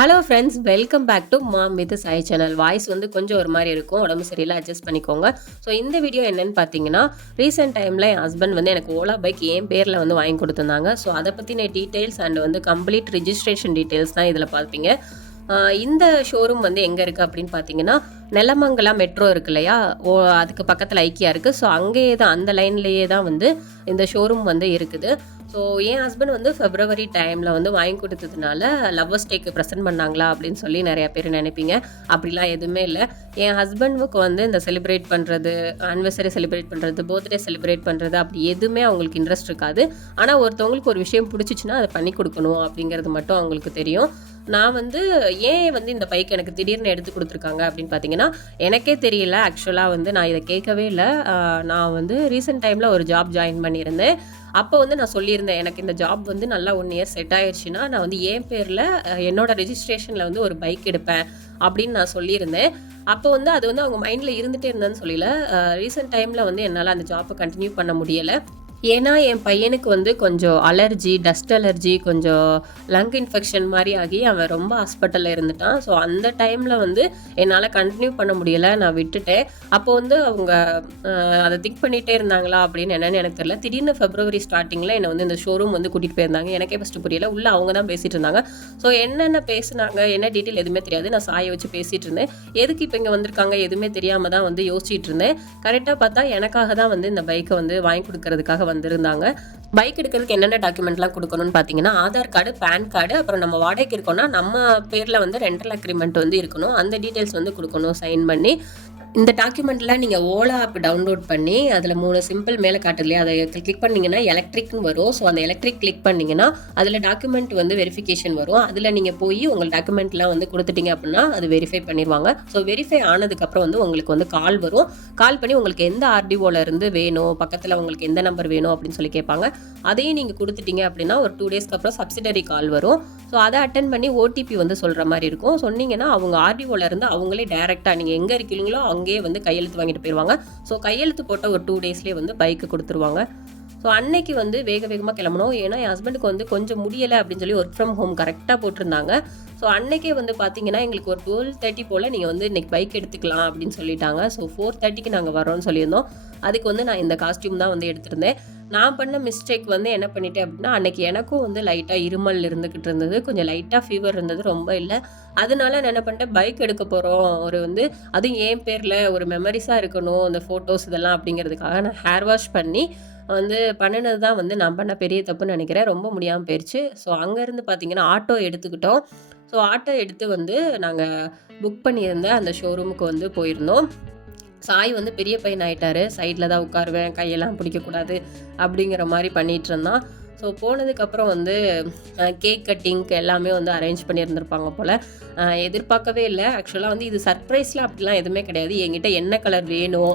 Hello friends, welcome back to mom with chai channel. Voice வந்து கொஞ்சம் ஒரு மாதிரி இருக்கும், உடம்பு சரியில்லை, அட்ஜஸ்ட் பண்ணிக்கோங்க. ஸோ இந்த வீடியோ என்னன்னு பார்த்தீங்கன்னா, ரீசெண்ட் டைமில் என் ஹஸ்பண்ட் வந்து எனக்கு ஓலா பைக் என் பேரில் வந்து வாங்கி கொடுத்துருந்தாங்க. ஸோ அதை பற்றின டீட்டெயில்ஸ் அண்ட் வந்து கம்ப்ளீட் ரிஜிஸ்ட்ரேஷன் டீட்டெயில்ஸ் தான் இதில் பார்ப்பீங்க. இந்த ஷோரூம் வந்து எங்கே இருக்குது அப்படின்னு பார்த்தீங்கன்னா, நெலமங்கலம் மெட்ரோ இருக்கு இல்லையா, அதுக்கு பக்கத்தில் ஐக்கியா இருக்குது. ஸோ அங்கேயே தான், அந்த லைன்லேயே தான் வந்து இந்த ஷோரூம் வந்து இருக்குது. ஸோ என் ஹஸ்பண்ட் வந்து ஃபெப்ரவரி டைமில் வந்து வாங்கி கொடுத்ததுனால லவ்வர்ஸ் டேக்கு ப்ரெசென்ட் பண்ணாங்களா அப்படின்னு சொல்லி நிறையா பேர் நினைப்பீங்க. அப்படிலாம் எதுவுமே இல்லை. என் ஹஸ்பண்டுக்கு வந்து இந்த செலிப்ரேட் பண்ணுறது, ஆனிவர்சரி செலிப்ரேட் பண்ணுறது, பர்த்டே செலிப்ரேட் பண்ணுறது அப்படி எதுவுமே அவங்களுக்கு இன்ட்ரெஸ்ட் இருக்காது. ஆனால் ஒருத்தவங்களுக்கு ஒரு விஷயம் பிடிச்சிச்சின்னா அதை பண்ணி கொடுக்கணும் அப்படிங்கிறது மட்டும் அவங்களுக்கு தெரியும். நான் வந்து ஏன் வந்து இந்த பைக் எனக்கு திடீர்னு எடுத்து கொடுத்துருக்காங்க அப்படின்னு பார்த்தீங்கன்னா, எனக்கே தெரியல. ஆக்சுவலாக வந்து நான் இதை கேட்கவே இல்லை. நான் வந்து ரீசெண்ட் டைமில் ஒரு ஜாப் ஜாயின் பண்ணியிருந்தேன். அப்போ வந்து நான் சொல்லியிருந்தேன், எனக்கு இந்த ஜாப் வந்து நல்லா 1 இயர் செட் ஆயிடுச்சுன்னா நான் வந்து என் பேரில் என்னோட ரெஜிஸ்ட்ரேஷனில் வந்து ஒரு பைக் எடுப்பேன் அப்படின்னு நான் சொல்லியிருந்தேன். அப்போ வந்து அது வந்து அவங்க மைண்டில் இருந்துகிட்டே இருந்தேன்னு சொல்லல. ரீசெண்ட் டைமில் வந்து என்னால் அந்த ஜாப்பை கண்டினியூ பண்ண முடியலை. ஏன்னா என் பையனுக்கு வந்து கொஞ்சம் அலர்ஜி, டஸ்ட் அலர்ஜி, கொஞ்சம் லங் இன்ஃபெக்ஷன் மாதிரி ஆகி அவன் ரொம்ப ஹாஸ்பிட்டலில் இருந்துட்டான். ஸோ அந்த டைமில் வந்து என்னால் கண்டினியூ பண்ண முடியலை, நான் விட்டுட்டேன். அப்போ வந்து அவங்க அதை திங்க் பண்ணிகிட்டே இருந்தாங்களா அப்படின்னு என்னென்னு எனக்கு தெரியல. திடீர்னு ஃபெப்ரவரி ஸ்டார்டிங்கில் என்னை வந்து இந்த ஷோரூம் வந்து கூட்டிகிட்டு போயிருந்தாங்க. எனக்கே ஃபஸ்ட்டு புரியல. உள்ளே அவங்க தான் பேசிகிட்டு இருந்தாங்க. ஸோ என்னென்ன பேசுனாங்க, என்ன டீட்டெயில் எதுவுமே தெரியாது. நான் சாயை வச்சு பேசிகிட்டு இருந்தேன். எதுக்கு இப்போ இங்கே வந்திருக்காங்க எதுவுமே தெரியாமல் தான் வந்து யோசிச்சுட்டு இருந்தேன். கரெக்டாக பார்த்தா எனக்காக தான் வந்து இந்த பைக்கை வந்து வாங்கி கொடுக்கறதுக்காக வந்திருந்தாங்க. பைக் எடுக்கிறதுக்கு என்னென்ன டாக்குமெண்ட்லாம் கொடுக்கணும்னு பார்த்தீங்கன்னா, ஆதார் கார்டு, பேன் கார்டு, அப்புறம் நம்ம வாடகைக்கு இருக்கோம்னா நம்ம பேரில் வந்து ரெண்டல் அக்ரிமெண்ட் வந்து இருக்கணும். அந்த டீட்டெயில்ஸ் வந்து கொடுக்கணும் சைன் பண்ணி. இந்த டாக்குமெண்ட்டில் நீங்கள் ஓலா ஆப் டவுன்லோட் பண்ணி அதில் 3 சிம்பிள் மேலே காட்டுது இல்லையா, அதை கிளிக் பண்ணிங்கன்னா எலக்ட்ரிக்னு வரும். ஸோ அந்த எலக்ட்ரிக் கிளிக் பண்ணிங்கன்னா அதில் டாக்குமெண்ட் வந்து வெரிஃபிகேஷன் வரும். அதில் நீங்கள் போய் உங்கள் டாக்குமெண்ட்லாம் வந்து கொடுத்துட்டீங்க அப்படின்னா அது வெரிஃபை பண்ணிடுவாங்க. ஸோ வெரிஃபை ஆனதுக்கப்புறம் வந்து உங்களுக்கு வந்து கால் வரும். கால் பண்ணி உங்களுக்கு எந்த ஆர்டிஓவில் இருந்து வேணும், பக்கத்தில் உங்களுக்கு எந்த நம்பர் வேணும் அப்படின்னு சொல்லி கேட்பாங்க. அதையும் நீங்கள் கொடுத்துட்டீங்க அப்படின்னா ஒரு 2 டேஸ்க்கு அப்புறம் சப்சிடரி கால் வரும். ஸோ அதை அட்டன் பண்ணி ஓடிபி வந்து சொல்கிற மாதிரி இருக்கும். சொன்னீங்கன்னா அவங்க ஆர்டிஓவில் இருந்து அவங்களே டேரெக்டாக நீங்கள் எங்கே இருக்கீங்களோ அங்கேயே வந்து கையெழுத்து வாங்கிட்டு போயிடுவாங்க. ஸோ கையெழுத்து போட்ட ஒரு 2 டேஸ்லேயே வந்து பைக்கு கொடுத்துருவாங்க. ஸோ அன்னைக்கு வந்து வேகமாக கிளம்பணும். ஏன்னா என் ஹஸ்பண்டுக்கு வந்து கொஞ்சம் முடியலை அப்படின்னு சொல்லி ஒர்க் ஃப்ரம் ஹோம் கரெக்டாக போட்டிருந்தாங்க. ஸோ அன்னைக்கே வந்து பார்த்தீங்கன்னா எங்களுக்கு ஒரு 12:30 போல் நீங்கள் வந்து இன்றைக்கி பைக் எடுத்துக்கலாம் அப்படின்னு சொல்லிட்டாங்க. ஸோ 4:30க்கு நாங்கள் வரோன்னு சொல்லியிருந்தோம். அதுக்கு வந்து நான் இந்த காஸ்டியூம் தான் வந்து எடுத்திருந்தேன். நான் பண்ண மிஸ்டேக் வந்து என்ன பண்ணிட்டேன் அப்படின்னா, அன்றைக்கி எனக்கும் வந்து லைட்டாக இருமல் இருந்துக்கிட்டு இருந்தது, கொஞ்சம் லைட்டாக ஃபீவர் இருந்தது, ரொம்ப இல்லை. அதனால நான் என்ன பண்ணிட்டேன், பைக் எடுக்க போகிறோம், ஒரு வந்து அதுவும் என் பேரில் ஒரு மெமரிஸாக இருக்கணும் அந்த ஃபோட்டோஸ் இதெல்லாம் அப்படிங்கிறதுக்காக நான் ஹேர் வாஷ் பண்ணி வந்து பண்ணினது தான் வந்து நான் பண்ண பெரிய தப்புன்னு நினைக்கிறேன். ரொம்ப முடியாமல் போயிடுச்சு. ஸோ அங்கேருந்து பார்த்தீங்கன்னா ஆட்டோ எடுத்துக்கிட்டோம். ஸோ ஆட்டோ எடுத்து வந்து நாங்கள் புக் பண்ணியிருந்த அந்த ஷோரூமுக்கு வந்து போயிருந்தோம். சாய் வந்து பெரிய பையன் ஆகிட்டார். சைடில் தான் உட்காருவேன், கையெல்லாம் பிடிக்கக்கூடாது அப்படிங்கிற மாதிரி பண்ணிகிட்டு இருந்தான். ஸோ போனதுக்கப்புறம் வந்து கேக் கட்டிங்க்கு எல்லாமே வந்து அரேஞ்ச் பண்ணியிருந்திருப்பாங்க போல். எதிர்பார்க்கவே இல்லை. ஆக்சுவலாக வந்து இது சர்ப்ரைஸ்லாம் அப்படிலாம் எதுவுமே கிடையாது. என்கிட்ட என்ன கலர் வேணும்,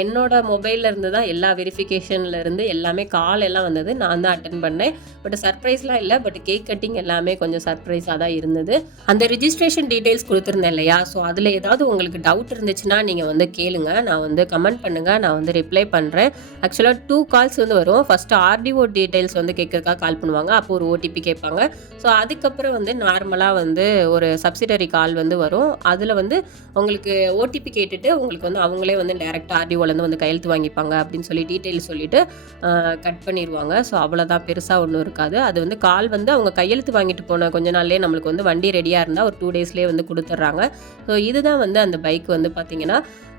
என்னோட மொபைலில் இருந்து தான் எல்லா வெரிஃபிகேஷனில் இருந்து எல்லாமே கால் எல்லாம் வந்தது. நான் தான் அட்டன் பண்ணேன். பட் சர்ப்ரைஸ்லாம் இல்லை. பட் கேக் கட்டிங் எல்லாமே கொஞ்சம் சர்ப்ரைஸாக தான் இருந்தது. அந்த ரிஜிஸ்ட்ரேஷன் டீட்டெயில்ஸ் கொடுத்துருந்தேன் இல்லையா, ஸோ அதில் ஏதாவது உங்களுக்கு டவுட் இருந்துச்சுன்னா நீங்கள் வந்து கேளுங்க, நான் வந்து கமெண்ட் பண்ணுங்கள், நான் வந்து ரிப்ளை பண்ணுறேன். ஆக்சுவலாக 2 கால்ஸ் வந்து வரும். ஃபஸ்ட்டு ஆர்டிஓ டீட்டெயில்ஸ் வந்து கேட்கறதுக்காக கால் பண்ணுவாங்க. அப்போ ஒரு ஓடிபி கேட்பாங்க. ஸோ அதுக்கப்புறம் வந்து நார்மலாக வந்து ஒரு சப்சிடரி கால் வந்து வரும். அதில் வந்து உங்களுக்கு ஓடிபி கேட்டுட்டு உங்களுக்கு வந்து அவங்களே வந்து டேரெக்டாக ஆர்டிஓலேருந்து வந்து கையெழுத்து வாங்கிப்பாங்க அப்படின்னு சொல்லி டீட்டெயில்ஸ் சொல்லிவிட்டு கட் பண்ணிடுவாங்க. ஸோ அவ்வளோதான், பெருசாக ஒன்றும் இருக்காது. அது வந்து கால் வந்து அவங்க கையெழுத்து வாங்கிட்டு போன கொஞ்ச நாள்லேயே நம்மளுக்கு வந்து வண்டி ரெடியாக இருந்தால் ஒரு 2 டேஸ்லேயே வந்து கொடுத்துட்றாங்க. ஸோ இதுதான் வந்து அந்த பைக் வந்து பார்த்திங்கன்னா,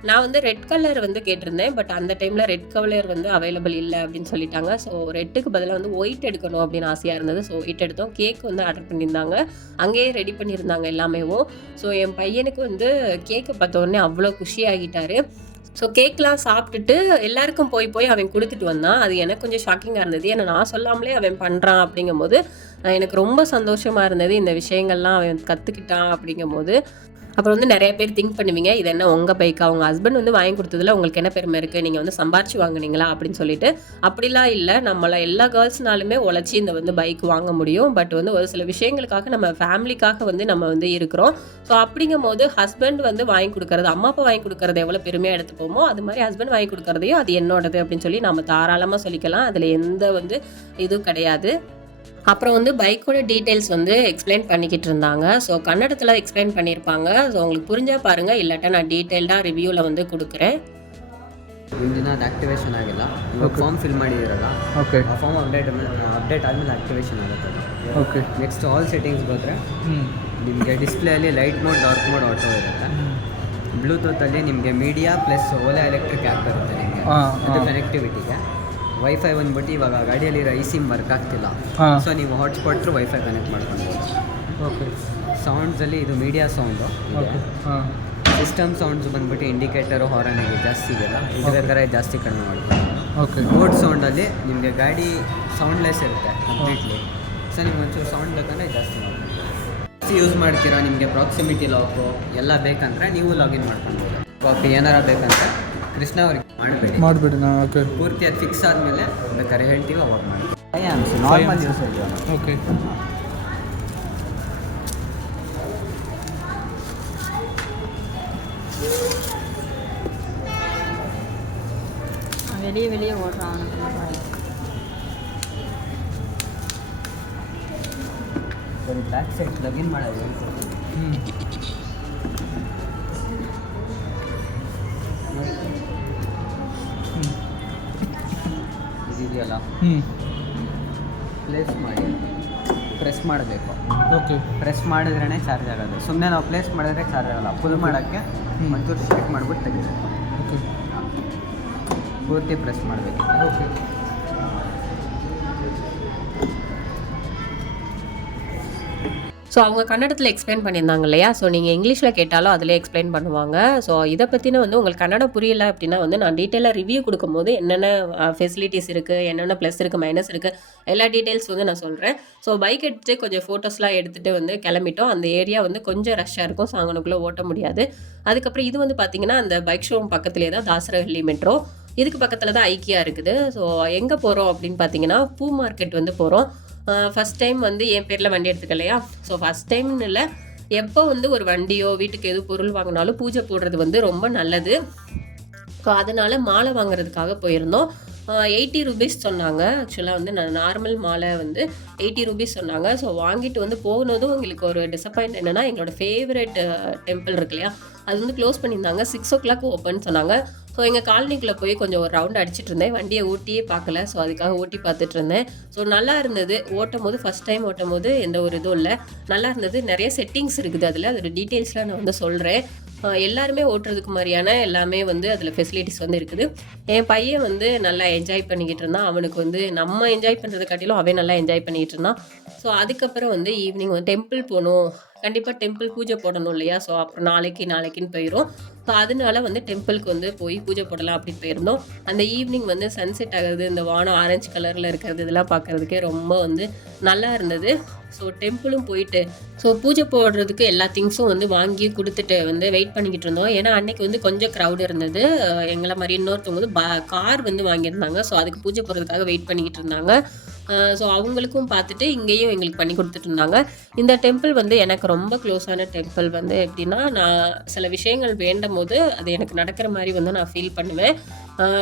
நான் வந்து ரெட் கலர் வந்து கேட்டிருந்தேன். பட் அந்த டைமில் ரெட் கலர் வந்து அவைலபிள் இல்லை அப்படின்னு சொல்லிட்டாங்க. ஸோ ரெட்டுக்கு பதிலாக வந்து ஒயிட் எடுக்கணும் அப்படின்னு ஆசையாக இருந்தது. ஸோ ஒயிட் எடுத்தோம். கேக் வந்து ஆர்டர் பண்ணியிருந்தாங்க, அங்கேயே ரெடி பண்ணியிருந்தாங்க எல்லாமேவும். ஸோ என் பையனுக்கு வந்து கேக்கை பார்த்த உடனே அவ்வளோ குஷியாகிட்டார். ஸோ கேக்லாம் சாப்பிட்டுட்டு எல்லாருக்கும் போய் அவன் கொடுத்துட்டு வந்தான். அது எனக்கு கொஞ்சம் ஷாக்கிங்காக இருந்தது. ஏன்னா நான் சொல்லாமலே அவன் பண்ணுறான் அப்படிங்கும்போது எனக்கு ரொம்ப சந்தோஷமாக இருந்தது. இந்த விஷயங்கள்லாம் அவன் கற்றுக்கிட்டான் அப்படிங்கும்போது. அப்புறம் வந்து நிறைய பேர் திங்க் பண்ணுவீங்க, இது என்ன உங்கள் பைக்கா, அவங்க ஹஸ்பண்ட் வந்து வாங்கி கொடுத்ததில் உங்களுக்கு என்ன பெருமை இருக்குது, நீங்கள் வந்து சம்பாரிச்சு வாங்குனீங்களா அப்படின்னு சொல்லிட்டு. அப்படிலாம் இல்லை. நம்மளை எல்லா கேர்ள்ஸ்னாலுமே உழைச்சி இந்த வந்து பைக் வாங்க முடியும். பட் வந்து ஒரு சில விஷயங்களுக்காக நம்ம ஃபேமிலிக்காக வந்து நம்ம வந்து இருக்கிறோம். ஸோ அப்படிங்கும் போது ஹஸ்பண்ட் வந்து வாங்கி கொடுக்கறது, அம்மா அப்பா வாங்கி கொடுக்கறது எவ்வளோ பெருமையாக எடுத்துப்போமோ அது மாதிரி ஹஸ்பண்ட் வாங்கி கொடுக்கறதையும் அது என்னோடது அப்படின்னு சொல்லி நம்ம தாராளமாக சொல்லிக்கலாம். அதில் எந்த வந்து இதுவும் கிடையாது. அப்புறம் வந்து பைக்கோட டீட்டெயில்ஸ் வந்து எக்ஸ்பிளைன் பண்ணிக்கிட்டு இருந்தாங்க. ஸோ கன்னடத்தில் எக்ஸ்பிளைன் பண்ணியிருப்பாங்க. ஸோ உங்களுக்கு புரிஞ்சா பாருங்கள், இல்லாட்டா நான் டீட்டெயில்டாக ரிவ்யூவில் வந்து கொடுக்குறேன். ಇಂದಿನ ಅದು ಆ್ಯಕ್ಟಿವೇಶನ್ ಆಗಿಲ್ಲ. ಇವಾಗ ಫಾರ್ಮ್ ಫಿಲ್ ಮಾಡಿದ್ದೀರಲ್ಲ, ಓಕೆ, ಆ ಫಾರ್ಮ್ ಅಪ್ಡೇಟ್ ಆದಮೇಲೆ ಆ್ಯಕ್ಟಿವೇಶನ್ ಆಗುತ್ತೆ ಅದು. ಓಕೆ. ನೆಕ್ಸ್ಟ್ ಆಲ್ ಸೆಟ್ಟಿಂಗ್ಸ್ ಹೋದರೆ ನಿಮಗೆ ಡಿಸ್ಪ್ಲೇಯಲ್ಲಿ light mode, dark mode, auto ಇರುತ್ತೆ. ಬ್ಲೂಟೂತಲ್ಲಿ ನಿಮಗೆ media plus Ola electric app ಬರುತ್ತೆ ನಿಮಗೆ, ಅದು ಕನೆಕ್ಟಿವಿಟಿಗೆ. ವೈಫೈ ಬಂದ್ಬಿಟ್ಟು ಇವಾಗ ಗಾಡಿಯಲ್ಲಿರೋ ಸಿಮ್ ವರ್ಕ್ ಆಗ್ತಿಲ್ಲ, ಸೊ ನೀವು ಹಾಟ್ಸ್ಪಾಟ್ ಥ್ರೂ ವೈಫೈ ಕನೆಕ್ಟ್ ಮಾಡ್ಕೊಳ್ಬೋದು. ಓಕೆ. ಸೌಂಡ್ಸಲ್ಲಿ ಇದು ಮೀಡಿಯಾ ಸೌಂಡು. ಓಕೆ. ಹಾಂ. ಸಿಸ್ಟಮ್ ಸೌಂಡ್ಸ್ ಬಂದ್ಬಿಟ್ಟು ಇಂಡಿಕೇಟರು, ಹಾರನ್ ಇದೆ ಜಾಸ್ತಿ ಇದೆಯಲ್ಲ, ಇದು ಬೇಕಾದ್ರೆ ಜಾಸ್ತಿ ಕಡಿಮೆ ಮಾಡ್ಬೋದು. ಓಕೆ. ಬೋಟ್ ಸೌಂಡಲ್ಲಿ ನಿಮಗೆ ಗಾಡಿ ಸೌಂಡ್ಲೆಸ್ ಇರುತ್ತೆ ಕಂಪ್ಲೀಟ್ಲಿ, ಸೊ ನಿಮ್ಗೆ ಒಂಚೂರು ಸೌಂಡ್ ಬೇಕಂದರೆ ಜಾಸ್ತಿ ಮಾಡ್ಬೋದು. ಜಾಸ್ತಿ ಯೂಸ್ ಮಾಡ್ತೀರಾ, ನಿಮಗೆ ಪ್ರಾಕ್ಸಿಮಿಟಿ ಲಾಕು ಎಲ್ಲ ಬೇಕಂದರೆ ನೀವು ಲಾಗಿನ್ ಮಾಡ್ಕೊಳ್ಬೋದು. ಕಾಪಿ ಏನಾರ ಬೇಕಂದರೆ ಕೃಷ್ಣ ಅವ್ರಿಗೆ ಮಾಡಬೇಡಿ. ಓಕೆ. ಪೂರ್ತಿ ಅದು ಫಿಕ್ಸ್ ಆದಮೇಲೆ ಬೇಕಾದ್ರೆ ಹೇಳ್ತೀವಿ ಅವಾಗ ಮಾಡಿ. ನಾರ್ಮಲ್ ಯೂಸ್ ಇದೆ. ಓಕೆ. வெளியே ஓடுறான். ಸರಿ, ಬ್ಯಾಕ್ ಸೈಡ್ ಪ್ಲಗಿನ್ ಮಾಡೋದು ಹೇಳ್ಕೊಡ್ತೀನಿ. ಇದೆಯಲ್ಲ, ಪ್ಲೇಸ್ ಮಾಡಿ ಪ್ರೆಸ್ ಮಾಡಬೇಕು. ಓಕೆ. ಪ್ರೆಸ್ ಮಾಡಿದ್ರೇ ಚಾರ್ಜ್ ಆಗೋದು. ಸುಮ್ಮನೆ ನಾವು ಪ್ಲೇಸ್ ಮಾಡಿದ್ರೆ ಚಾರ್ಜ್ ಆಗೋಲ್ಲ. ಫುಲ್ ಮಾಡೋಕ್ಕೆ ಒಂಚೂರು ಸ್ಟಿಕ್ ಮಾಡಿಬಿಟ್ಟು ತೆಗಿಬೇಕು. ಓಕೆ. ಪೂರ್ತಿ ಪ್ರೆಸ್ ಮಾಡಬೇಕು. ஓகே. ஸோ அவங்க கன்னடத்தில் எக்ஸ்பிளைன் பண்ணியிருந்தாங்க இல்லையா, ஸோ நீங்கள் இங்கிலீஷில் கேட்டாலும் அதிலே எக்ஸ்பிளைன் பண்ணுவாங்க. ஸோ இதை பற்றின வந்து உங்களுக்கு கன்னடம் புரியலை அப்படின்னா வந்து நான் டீட்டெயிலாக ரிவ்யூ கொடுக்கும்போது என்னென்ன ஃபெசிலிட்டிஸ் இருக்குது, என்னென்ன ப்ளஸ் இருக்குது, மைனஸ் இருக்குது, எல்லா டீட்டெயில்ஸ் வந்து நான் சொல்கிறேன். ஸோ பைக் எடுத்துகிட்டு கொஞ்சம் ஃபோட்டோஸ்லாம் எடுத்துகிட்டு வந்து கிளம்பிட்டோம். அந்த ஏரியா வந்து கொஞ்சம் ரஷ்ஷாக இருக்கும், ஸோ அங்கனுக்குள்ளே ஓட்ட முடியாது. அதுக்கப்புறம் இது வந்து பார்த்திங்கன்னா அந்த பைக் ஷோரூம் பக்கத்துலேயே தான் தாசரஹள்ளி மெட்ரோ, இதுக்கு பக்கத்தில் தான் ஐக்கியா இருக்குது. ஸோ எங்கே போகிறோம் அப்படின்னு பார்த்தீங்கன்னா பூ மார்க்கெட் வந்து போகிறோம். ஃபஸ்ட் டைம் வந்து என் பேரில் வண்டி எடுத்துக்க இல்லையா, ஸோ ஃபஸ்ட் டைம்னு இல்லை, எப்போ வந்து ஒரு வண்டியோ வீட்டுக்கு எது பொருள் வாங்கினாலும் பூஜை போடுறது வந்து ரொம்ப நல்லது. ஸோ அதனால் மாலை வாங்குறதுக்காக போயிருந்தோம். 80 ரூபீஸ் சொன்னாங்க. ஆக்சுவலாக வந்து நான் நார்மல் மாலை வந்து 80 ரூபீஸ் சொன்னாங்க. ஸோ வாங்கிட்டு வந்து போனதும் எங்களுக்கு ஒரு டிசப்பாயிண்ட் என்னென்னா, எங்களோட ஃபேவரட் டெம்பிள் இருக்கு இல்லையா, அது வந்து க்ளோஸ் பண்ணியிருந்தாங்க. 6 o'clock ஓப்பன் சொன்னாங்க. ஸோ எங்கள் காலனிக்குள்ளே போய் கொஞ்சம் ஒரு ரவுண்ட் அடிச்சிட்டு இருந்தேன். வண்டியை ஓட்டியே பார்க்கல, ஸோ அதுக்காக ஓட்டி பார்த்துட்டு இருந்தேன். ஸோ நல்லா இருந்தது ஓட்டும் போது. ஃபஸ்ட் டைம் ஓட்டும் போது எந்த ஒரு இதுவும் இல்லை, நல்லா இருந்தது. நிறைய செட்டிங்ஸ் இருக்குது அதில், அதோட டீட்டெயில்ஸ்லாம் நான் வந்து சொல்கிறேன். எல்லாருமே ஓட்டுறதுக்கு மாதிரியான எல்லாமே வந்து அதில் ஃபெசிலிட்டிஸ் வந்து இருக்குது. என் பையன் வந்து நல்லா என்ஜாய் பண்ணிக்கிட்டு இருந்தான். அவனுக்கு வந்து நம்ம என்ஜாய் பண்ணுறதை காட்டிலும் அவன் நல்லா என்ஜாய் பண்ணிக்கிட்டு இருந்தான். ஸோ அதுக்கப்புறம் வந்து ஈவினிங் வந்து டெம்பிள் போகணும், கண்டிப்பாக டெம்பிள் பூஜை போடணும் இல்லையா, ஸோ அப்புறம் நாளைக்குன்னு போயிடும். ஸோ அதனால வந்து டெம்பிளுக்கு வந்து போய் பூஜை போடலாம் அப்படின்னு போயிருந்தோம். அந்த ஈவினிங் வந்து சன்செட் ஆகுது, இந்த வானம் ஆரஞ்சு கலரில் இருக்கிறது, இதெல்லாம் பார்க்குறதுக்கே ரொம்ப வந்து நல்லா இருந்தது. ஸோ டெம்பிளும் போயிட்டு ஸோ பூஜை போடுறதுக்கு எல்லா திங்ஸும் வந்து வாங்கி கொடுத்துட்டு வந்து வெயிட் பண்ணிக்கிட்டு இருந்தோம். ஏன்னா அன்றைக்கி வந்து கொஞ்சம் க்ரௌடு இருந்தது. எங்களை மாதிரி இன்னொருத்தவங்க வந்து கார் வந்து வாங்கியிருந்தாங்க. ஸோ அதுக்கு பூஜை போடுறதுக்காக வெயிட் பண்ணிக்கிட்டு இருந்தாங்க. ஸோ அவங்களுக்கும் பார்த்துட்டு இங்கேயும் எங்களுக்கு பண்ணி கொடுத்துட்டு இருந்தாங்க. இந்த டெம்பிள் வந்து எனக்கு ரொம்ப க்ளோஸான டெம்பிள். வந்து எப்படின்னா, நான் சில விஷயங்கள் வேண்டும் போது அது எனக்கு நடக்கிற மாதிரி வந்து நான் ஃபீல் பண்ணுவேன்.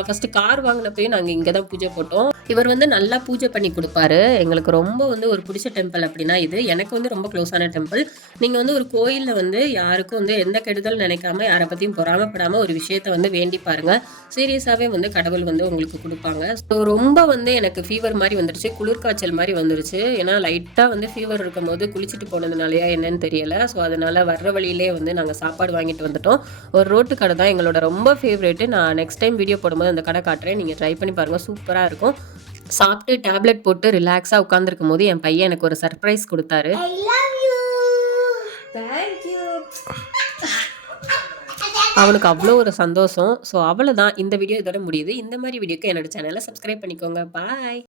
ஃபஸ்ட்டு கார் வாங்கினப்பையும் நாங்கள் இங்கே தான் பூஜை போட்டோம். இவர் வந்து நல்லா பூஜை பண்ணி கொடுப்பாரு. எங்களுக்கு ரொம்ப வந்து ஒரு பிடிச்ச டெம்பிள் அப்படின்னா இது. எனக்கு வந்து ரொம்ப க்ளோஸான டெம்பிள். நீங்கள் வந்து ஒரு கோயிலில் வந்து யாருக்கும் வந்து எந்த கெடுதல் நினைக்காம, யாரை பற்றியும் பொறாமப்படாமல் ஒரு விஷயத்த வந்து வேண்டி பாருங்கள். சீரியஸாகவே வந்து கடவுள் வந்து உங்களுக்கு கொடுப்பாங்க. ஸோ ரொம்ப வந்து எனக்கு ஃபீவர் மாதிரி வந்துருச்சு, குளிர்காய்ச்சல் மாதிரி வந்துருச்சு. ஏன்னா லைட்டாக வந்து ஃபீவர் இருக்கும் போது குளிச்சுட்டு போனதுனாலயா என்னன்னு தெரியலை. ஸோ அதனால் வர்ற வழியிலே வந்து நாங்கள் சாப்பாடு வாங்கிட்டு வந்துட்டோம். ஒரு ரோட்டு கடை தான் எங்களோட ரொம்ப ஃபேவரேட்டு. நான் நெக்ஸ்ட் டைம் வீடியோ போடும்போது அந்த கடை காட்டுறேன், நீங்கள் ட்ரை பண்ணி பாருங்கள், சூப்பராக இருக்கும். சாப்பிட்டு டேப்லெட் போட்டு ரிலாக்ஸாக உட்காந்துருக்கும் போது என் பையன் எனக்கு ஒரு சர்ப்ரைஸ் கொடுத்தாரு. அவனுக்கு அவ்வளோ ஒரு சந்தோஷம். ஸோ அவ்வளோதான், இந்த வீடியோ இதோட முடியுது. இந்த மாதிரி வீடியோக்கு என்னோட சேனலை சப்ஸ்கிரைப் பண்ணிக்கோங்க. பாய்.